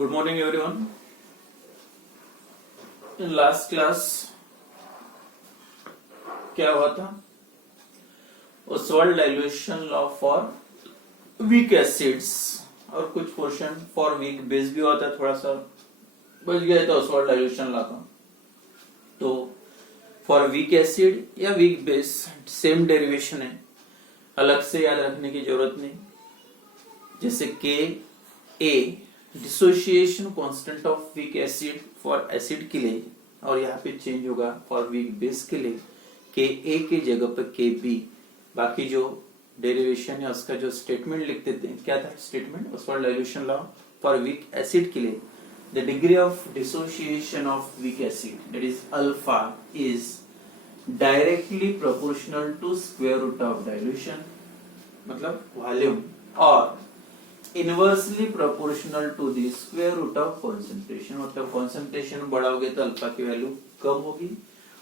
Good morning everyone. In last class क्या हुआ था? Oswald dilution law for weak acids और कुछ पोर्शन फॉर वीक बेस भी हुआ था। थोड़ा सा बच गया था ओसवाल्ड डाइल्यूशन लॉ का। तो फॉर वीक एसिड या वीक बेस सेम डेरिवेशन है, अलग से याद रखने की जरूरत नहीं। जैसे के a dissociation constant of weak acid for acid के लिए, और यहाँ पे चेंज होगा फॉर वीक बेस के लिए के ए के जगह पर के बी। बाकी जो डेरिवेशन है उसका जो स्टेटमेंट लिख देते हैं, क्या था statement? Ostwald dilution law for weak acid के लिए the degree of dissociation of weak acid that is alpha is directly proportional to square root of dilution, मतलब वॉल्यूम, और inversely proportional to the square root of concentration. मतलब concentration बढ़ाओगे तो alpha की value कम होगी,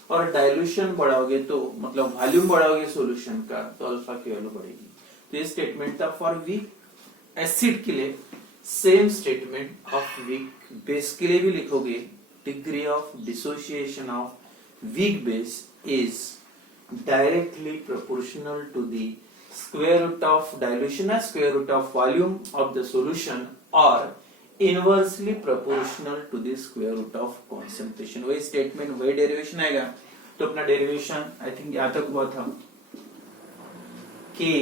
और डाइल्यूशन बढ़ाओगे तो मतलब वॉल्यूम बढ़ाओगे सॉल्यूशन का तो अल्फा की वैल्यू बढ़ेगी। तो ये स्टेटमेंट था फॉर वीक एसिड के लिए। Same statement of weak base के लिए भी लिखोगे, degree of dissociation of weak base is directly proportional to the square root of dilution as square root of volume of the solution or inversely proportional to the square root of concentration। वही statement वही derivation आएगा। तो अपना derivation I think यहां तक हुआ था। के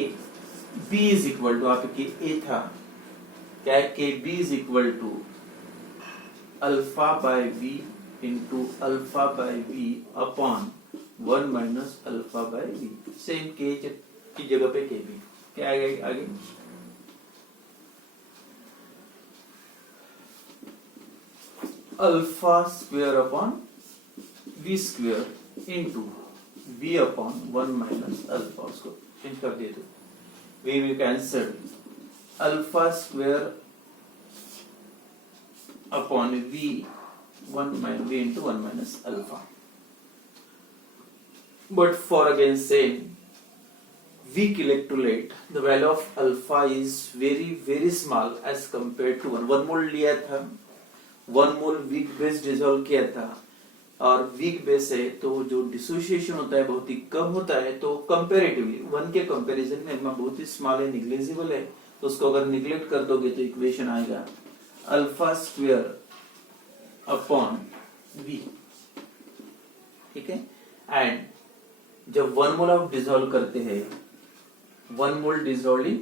बी इज इक्वल टू, आप के ए था क्या है? K b is equal to alpha by V into alpha by V upon 1 minus alpha by V. Same K की जगह पे के बी क्या आएगा आगे? Alpha square upon V square into V upon 1 minus alpha. उसको change कर दिए तो V cancel, alpha square upon V 1 into 1 minus alpha. But for again same weak electrolyte, the value of alpha is very small as compared to 1 mole लिया था, 1 mole weak base dissolve किया था, और weak base है तो जो dissociation होता है बहुत ही कम होता है। तो कंपैरेटिवली 1 के कंपैरिजन में बहुत ही स्मॉल है, निग्लेजिबल है। तो उसको अगर निग्लेक्ट कर दोगे तो इक्वेशन आएगा अल्फा स्क्वायर अपॉन वी, ठीक है। एंड जब 1 मोल ऑफ डिसॉल्व करते हैं, 1 mole dissolve in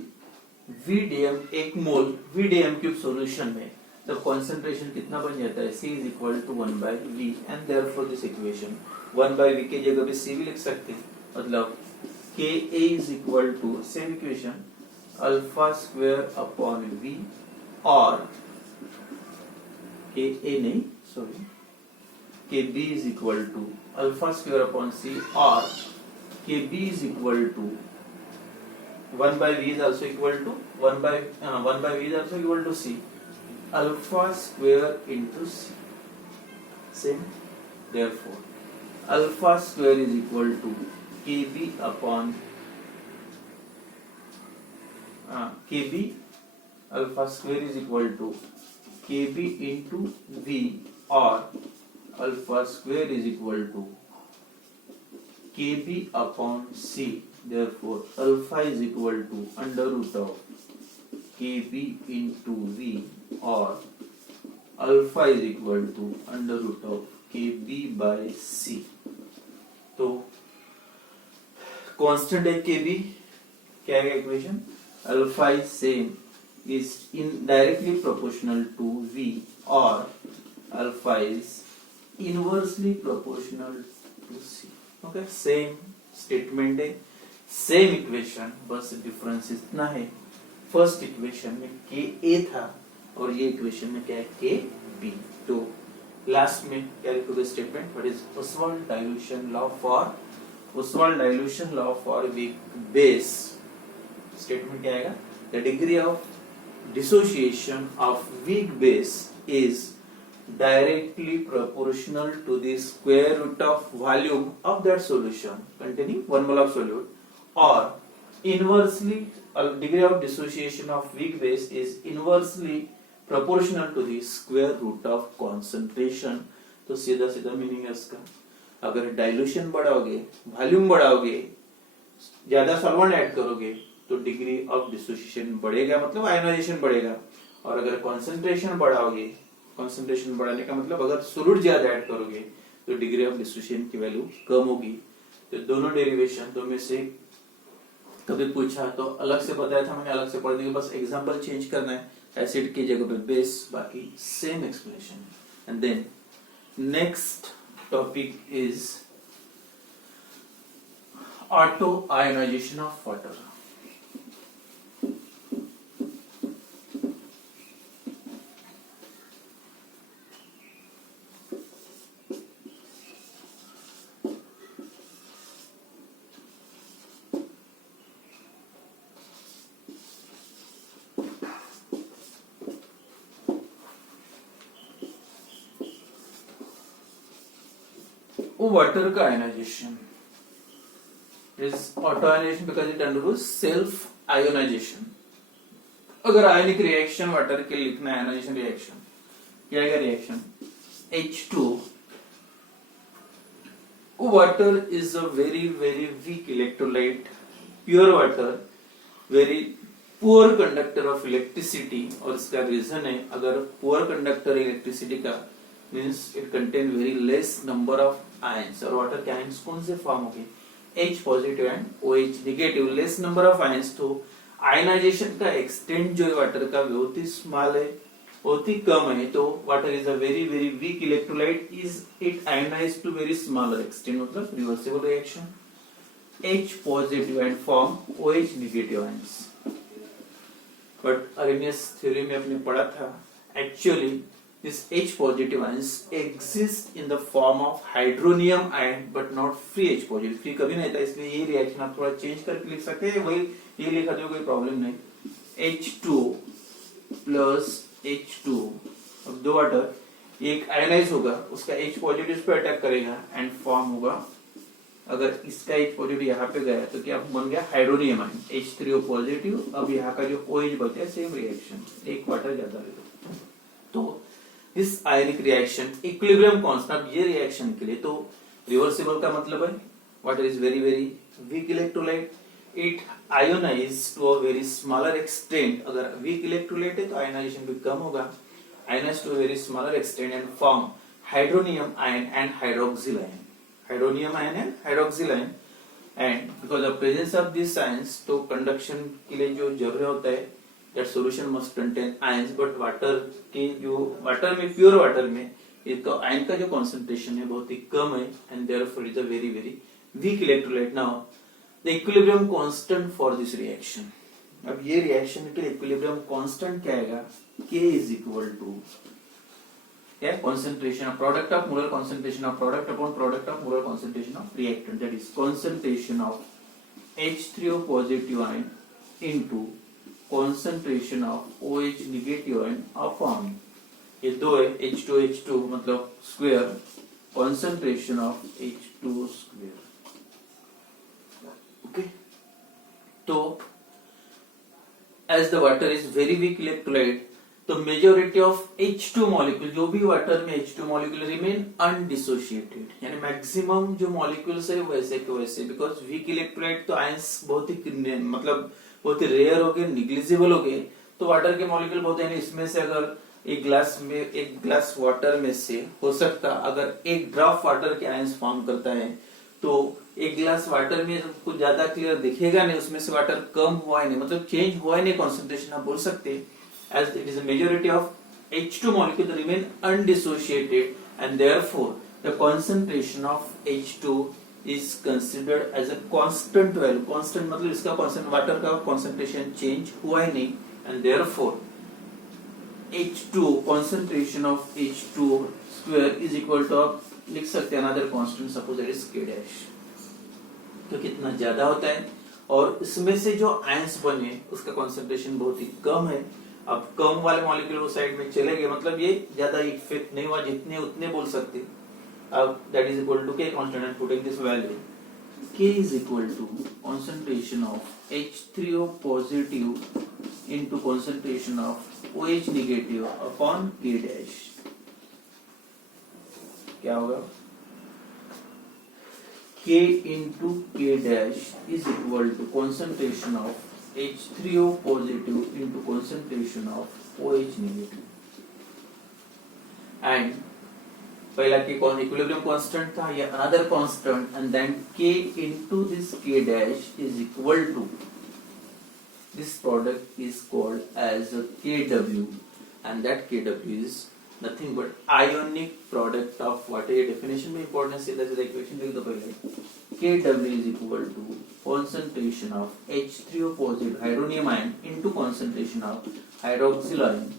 VDM, 1 mole VDM cube solution में, तो कॉन्सेंट्रेशन कितना बन जाता है? C is equal to 1 by V, and therefore this equation 1 by V के जगह पे C भी लिख सकते हैं। मतलब Ka is equal to same equation alpha square upon V, और Ka नहीं sorry Kb is equal to alpha square upon C, और Kb is equal to 1 by V is also equal to 1 by V is also equal to C, alpha square into C. Same. Therefore, alpha square is equal to Kb upon Kb. Alpha square is equal to Kb into V, or alpha square is equal to Kb upon C. Therefore, alpha is equal to under root of Kb into V, or alpha is equal to under root of Kb by C। तो constant है Kb, क्या है equation? Alpha is same is indirectly proportional to V, or alpha is inversely proportional to C। okay, same statement है, same equation, बस difference इतना है। First equation में के ए था और ये इक्वेशन में क्या है? K B. तो लास्ट में क्या लिखोगे statement? What is Oswald dilution law for weak base? Statement क्या आएगा? The degree of dissociation of weak base is directly proportional to the square root of volume of that solution containing 1 mole of solute, or inversely degree of dissociation of weak base is inversely proportional to the square root of concentration. तो सीधा सीधा meaning है इसका, अगर dilution बढ़ाओगे, volume बढ़ाओगे, ज्यादा solvent add करोगे तो degree of dissociation बढ़ेगा, मतलब आयोनाइजेशन बढ़ेगा। और अगर कॉन्सेंट्रेशन बढ़ाओगे, कॉन्सेंट्रेशन बढ़ाने का मतलब अगर सोल्यूट ज्यादा ऐड करोगे तो डिग्री ऑफ डिसोसिएशन की वैल्यू कम होगी। तो दोनों डेरिवेशन तो में से कभी पूछा तो अलग से बताया था मैंने, अलग से पढ़ देंगे, बस एग्जांपल चेंज करना है, एसिड की जगह पे बेस, बाकी same explanation. And then next topic is auto ionization of water. Water का ionization is auto ionization because it undergoes self ionization. अगर आयनिक रिएक्शन वाटर के लिखना है, आयोनाइजेशन रिएक्शन क्या है, reaction H2 water is a very very weak electrolyte, pure water very poor conductor of electricity. और इसका reason है, अगर पुअर कंडक्टर इलेक्ट्रिसिटी का means it contain very less number of ions। और वाटर के ions कौन से फॉर्म होंगे, H positive and OH negative, less number of ions. तो आयनाइजेशन का एक्सटेंट जो है वाटर का बहुत ही स्मॉल है, बहुत ही कम है। तो water is a very very weak electrolyte, is it ionize to very smaller extent, मतलब reversible reaction, H positive and form OH negative ions. But Arrhenius theory में आपने पढ़ा था, actually this H positive ions exist in the form of hydronium ion but not free H positive। Free कभी नहीं था, इसलिए ये रिएक्शन आप थोड़ा चेंज करके लिख सकते हैं, वही ये लिखा दो, कोई प्रॉब्लम नहीं। H2 प्लस H2, अब दो वाटर, एक आयनाइज होगा, उसका H पॉजिटिव पे अटैक करेगा एंड फॉर्म होगा, अगर इसका H पॉजिटिव यहाँ पे गया तो क्या बन गया हाइड्रोनियम आयन, H3O पॉजिटिव। अब यहाँ का जो OH बचा है, सेम रिएक्शन, एक वाटर ज्यादा रहेगा। तो इस आयनिक रिएक्शन इक्विलिब्रियम कांस्टेंट, ये रिएक्शन के लिए तो रिवर्सिबल का मतलब है water is very very weak electrolyte, it ionize to a very smaller extent. अगर वीक इलेक्ट्रोलाइट है तो आयोनाइजेशन भी कम होगा, ionize to a very smaller extent and form hydronium ion and hydroxyl ion, hydronium ion and hydroxyl ion. And because of presence of this ions, तो conduction के लिए जो जरूरी होता है that solution must contain ions, but water के जो water में, प्योर वाटर में इसका आयन का जो कॉन्सेंट्रेशन है बहुत ही कम है and therefore is a very very weak electrolyte। now the equilibrium constant for this reaction, अब ये रिएक्शन के लिए इक्विलिब्रियम कांस्टेंट क्या आएगा, K is equal to क्या, concentration of product of molar concentration of product upon product of molar concentration of reactant, that is concentration of H3O positive ion into concentration of OH negative ion upon, ये दो है H2 मतलब square, concentration of H2 square. Okay, तो as the water is very weak electrolyte, तो majority of H2 molecule, जो भी water में H2 molecule remain अनडिसोशिएटेड, यानी मैक्सिमम जो मॉलिक्यूल्स है वैसे के वैसे, बिकॉज वीक इलेक्ट्रोलाइट तो आयंस बहुत ही मतलब बहुत ही रेयर हो गए, निग्लिजिबल हो गए। तो वाटर के मॉलिक्यूल बहुत है, इसमें से अगर एक ग्लास वाटर में से हो सकता, अगर एक ड्रॉप वाटर के आयंस फॉर्म करता है तो एक ग्लास वाटर में कुछ ज्यादा क्लियर दिखेगा नहीं, उसमें से वाटर कम हुआ ही नहीं, मतलब चेंज हुआ ही नहीं कॉन्सेंट्रेशन, आप बोल सकते as it is a majority of H2 molecule that remain undissociated and therefore the concentration of H2 is considered as a constant value। constant मतलब इसका constant, वाटर का concentration change हुआ ही नहीं and therefore H2 concentration of H2 square is equal to, आप लिख सकते हैं another constant, suppose that is K dash। तो कितना ज्यादा होता है और इसमें से जो आयंस बने उसका concentration बहुत ही कम है। अब कम वाले मॉलिक्यूल वो साइड में चले गए, मतलब ये ज्यादा इफेक्ट नहीं हुआ, जितने उतने बोल सकते। अब that is equal to K constant and putting this value, K is equal to concentration of H3O positive into concentration of OH negative upon K dash, क्या होगा? K into K dash is equal to concentration of H3O positive into concentration of OH negative. And पहला K equilibrium constant था, या another constant, and then K into this K dash is equal to, this product is called as a Kw, and that Kw is nothing but ionic product of what a definition में importance है, that's the equation लिख दो पहले. Kw is equal to concentration of H3O positive hydronium ion into concentration of hydroxyl ion.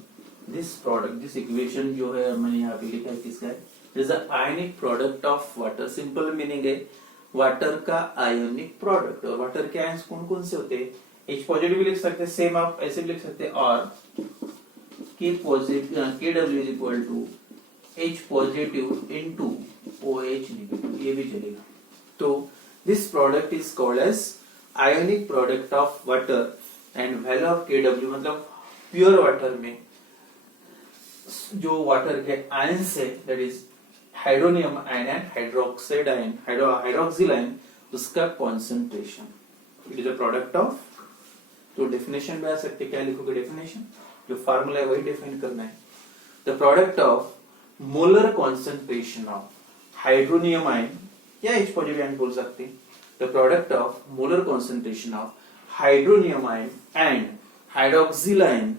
This product, this equation जो है मैंने यहाँ पे लिखा है किसका है? Is the ionic product of water. Simple meaning है वाटर का ionic product. और वाटर के आयंस कौन कौन से होते हैं? H पॉजिटिव भी लिख सकते हैं, सेम आप ऐसे भी लिख सकते हैं, और K positive Kw is equal to H positive into OH negative, ये भी चलेगा. तो this product is called as ionic product of water, and value of Kw मतलब प्योर वाटर में जो वाटर के आयंस है, that is hydronium ion and hydroxide ion, hydroxyl ion, उसका concentration. It is a product of, तो definition में आ सकते, क्या लिखोगे डेफिनेशन, जो फार्मूला है वही डिफाइन करना है. The product of molar concentration of hydronium ion या H पॉजिटिव आयन बोल सकते हैं. The product of molar concentration of hydronium ion and hydroxyl ion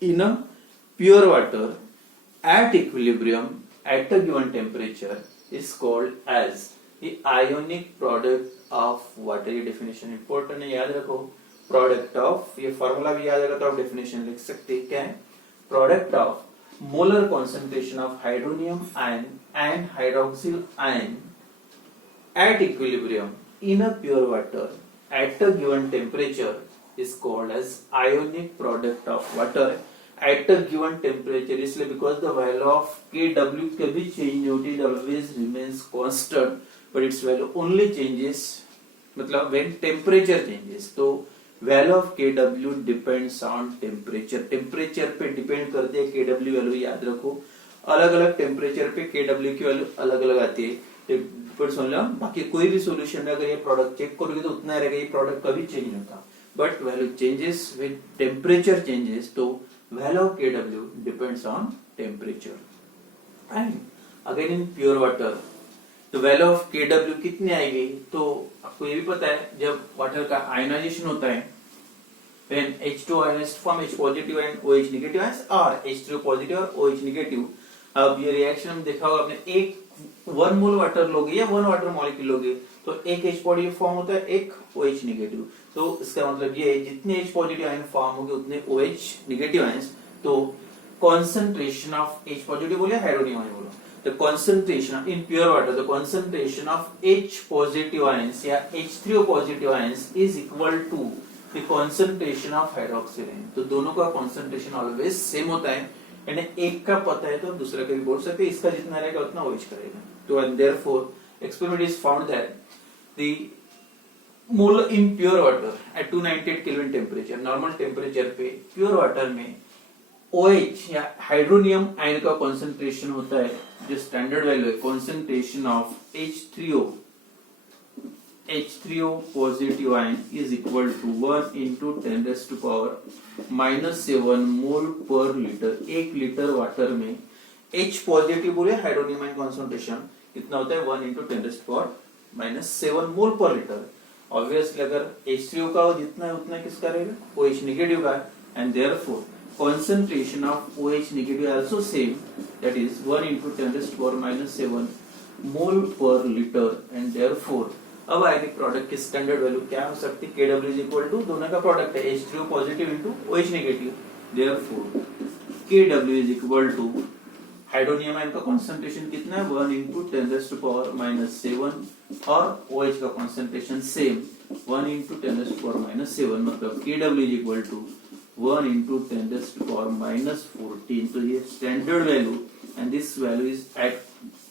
in a pure water at equilibrium at a given temperature is called as the ionic product of water. ये definition important है, याद रखो. product of, ये formula भी याद रखो तो आप definition लिख सकते हैं. क्या है? product of molar concentration of hydronium ion and hydroxyl ion at equilibrium in a pure water at a given temperature is called as ionic product of water at a given temperature. इसलिए because the value of Kw कभी change नहीं होती, it always remains constant, but its value only changes मतलब when temperature changes. तो value of Kw depends on temperature. temperature पे depend करते हैं Kw value, याद रखो. अलग अलग temperature पे Kw की value अलग अलग आती है. बाकी कोई भी solution में अगर ये product check करोगे तो उतना रहेगा, ये product कभी change नहीं होता. But value changes when temperature changes, तो value of Kw depends on temperature. And again in pure water, तो value of Kw कितनी आएगी? तो आपको ये भी पता है, जब वाटर का आयनाइजेशन होता है, when H2 ionized form H positive and OH negative ions, और H3O positive और OH negative. अब ये रिएक्शन हम देखा होगा आपने, एक 1 मोल वाटर लोगे या 1 वाटर मॉलिक्यूल लोगे तो एक H पॉजिटिव फॉर्म होता है, एक OH नेगेटिव. तो इसका मतलब ये जितने H पॉजिटिव आयन फॉर्म होंगे उतने OH नेगेटिव आयंस. तो concentration of H पॉजिटिव बोले हाइड्रोनियम आयन बोलो, the concentration in pure water, the concentration of H positive ions या H3O positive ions is equal to the concentration of hydroxyl ion. तो दोनों का concentration always same होता है, यानी एक का पता है तो दूसरे का भी बोल सकते हैं, इसका जितना रहेगा उतना OH करेगा. तो and therefore experiment is found that the molar in pure water at 298 Kelvin temperature, normal temperature पे pure water में OH या हाइड्रोनियम आयन का कॉन्सेंट्रेशन होता है, जो स्टैंडर्ड वैल्यू है, concentration of H3O positive ion is equal to 1 into 10 raised to power -7 mole per litre. 1 litre water में H positive बोले हाइड्रोनियम आयन कॉन्सेंट्रेशन कितना होता है, 1 into 10 raised to power -7 mole per litre. Obviously अगर H3O का जितना है उतना किसका रहेगा, OH नेगेटिव का, and therefore concentration of OH negative also same, that is 1 into 10 raised to power -7 mole per liter, and therefore अब आयनिक प्रोडक्ट की स्टैंडर्ड वैल्यू क्या हो सकती है, Kw is equal to दोनों का प्रोडक्ट है H3O positive into OH negative. therefore Kw is equal to hydronium ion का कॉन्सेंट्रेशन कितना है, 1 into 10 raised to power -7, और OH का concentration same 1 into 10 raised to power -7, मतलब Kw is equal to 1 into 10 raised to power -14. तो ये standard value, and this value is at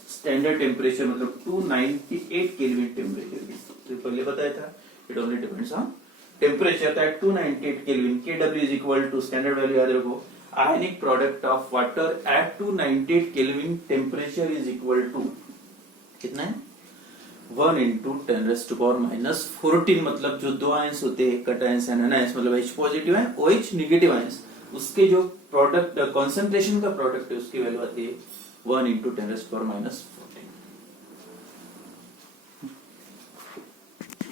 standard temperature, मतलब 298 kelvin temperature. तो पहले बताया था, it only depends on temperature at 298 kelvin Kw is equal to standard value याद रखो ionic product of water at 298 kelvin temperature is equal to कितना है 1 into 10⁻⁻14 मतलब जो दो आयंस होते हैं कटायंस एंड एनायंस मतलब H पॉजिटिव है OH निगेटिव आयंस उसके जो प्रोडक्ट कंसंट्रेशन का प्रोडक्ट है उसकी वैल्यू आती है 1 इंटू 10⁻⁻14